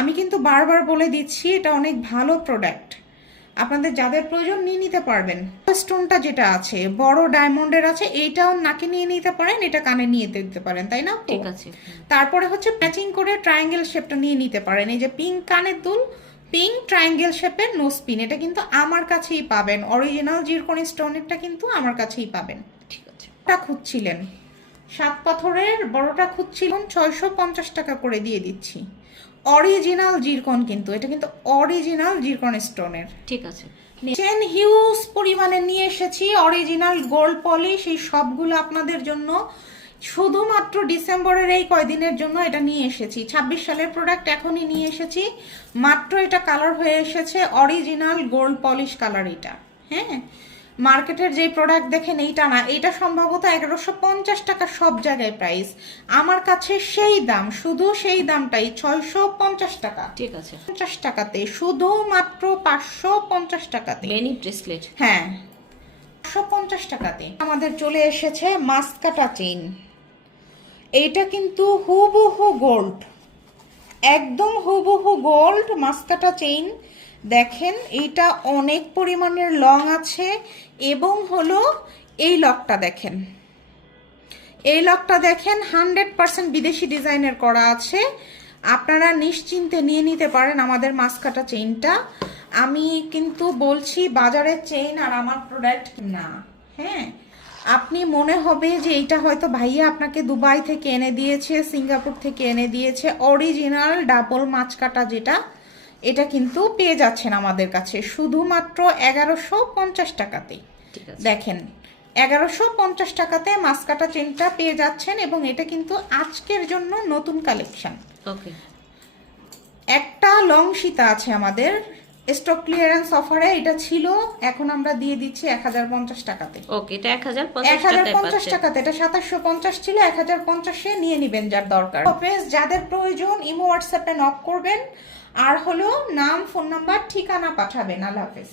আমি কিন্তু বারবার বলে দিচ্ছি এটা অনেক ভালো প্রোডাক্ট, আপনাদের যাদের প্রয়োজন নিয়ে নিতে পারবেন। স্টোনটা যেটা আছে বড় ডায়মন্ডের আছে, এইটাও নাকে নিয়ে নিতে পারেন, এটা কানে নিয়ে দিতে পারেন, তাই না? ঠিক আছে। তারপরে হচ্ছে ম্যাচিং করে ট্রায়াঙ্গেল শেপটা নিয়ে নিতে পারেন। এই যে পিঙ্ক কানের দুল, পিঙ্ক ট্রায়াঙ্গেল শেপের নোজ পিন, এটা কিন্তু আমার কাছেই পাবেন। অরিজিনাল জিরকনি স্টোনেরটা কিন্তু আমার কাছেই পাবেন। ঠিক আছে। ওটা খুঁজছিলেন 7 পাথরের বড়টা খুঁজছিলেন, 650 টাকা করে দিয়ে দিচ্ছি। অরিজিনাল জিরকন, কিন্তু এটা কিন্তু অরিজিনাল জিরকন স্টোনের। ঠিক আছে। চেন হিউজ পরিমাণে নিয়ে এসেছি অরিজিনাল গোল্ড পলিশ, এই সবগুলো আপনাদের জন্য শুধুমাত্র ডিসেম্বরের এই কয়দিনের জন্য এটা নিয়ে এসেছি। 26 সালের প্রোডাক্ট এখনই নিয়ে এসেছি, মাত্র এটা কালার হয়ে এসেছে অরিজিনাল গোল্ড পলিশ কালার এটা। হ্যাঁ, মার্কেটের যে প্রোডাক্ট দেখেন এইটা না, এটা সম্ভবত 1150 টাকা সব জায়গায় প্রাইস, আমার কাছে সেই দাম, শুধু সেই দামটাই 650 টাকা। ঠিক আছে। 50 টাকাতে, শুধুমাত্র 550 টাকাতে বেনি ব্রেসলেট। হ্যাঁ, 550 টাকাতে আমাদের চলে এসেছে মাস্কাটা চেইন। এইটা কিন্তু হুবহু গোল্ড, একদম হুবহু গোল্ড মাস্কাটা চেইন। দেখেন এইটা অনেক পরিমাণের লং আছে, এবং হলো এই লকটা দেখেন, এই লকটা দেখেন 100% বিদেশি ডিজাইনের করা আছে। আপনারা নিশ্চিন্তে নিয়ে নিতে পারেন আমাদের মাস্কাটা চেইনটা। আমি কিন্তু বলছি বাজারের চেইন আর আমার প্রোডাক্ট না। হ্যাঁ, আপনি মনে হবে যে এইটা হয়তো ভাইয়া আপনাকে দুবাই থেকে এনে দিয়েছে, সিঙ্গাপুর থেকে এনে দিয়েছে। অরিজিনাল ডাবল মাছকাটা যেটা, এটা কিন্তু পেয়ে যাচ্ছেন আমাদের কাছে শুধুমাত্র 1150 টাকাতেই। দেখেন 1150 টাকাতে মাস্কাটা চেনটা পেয়ে যাচ্ছেন, এবং এটা কিন্তু আজকের জন্য নতুন কালেকশন। ওকে। একটা লং সীতা আছে আমাদের স্টক ক্লিয়ারেন্স অফারে, এটা ছিল, এখন আমরা দিয়ে দিচ্ছি 1050 টাকাতে। ওকে, এটা 1050 টাকাতে, এটা 2750 ছিল, 1050-এ নিয়ে নেবেন যার দরকার। যাদের প্রয়োজন ইমো হোয়াটসঅ্যাপে নক করবেন, আর হলো নাম, ফোন নাম্বার, ঠিকানা পাঠাবেন। আল্লাহ হাফেজ।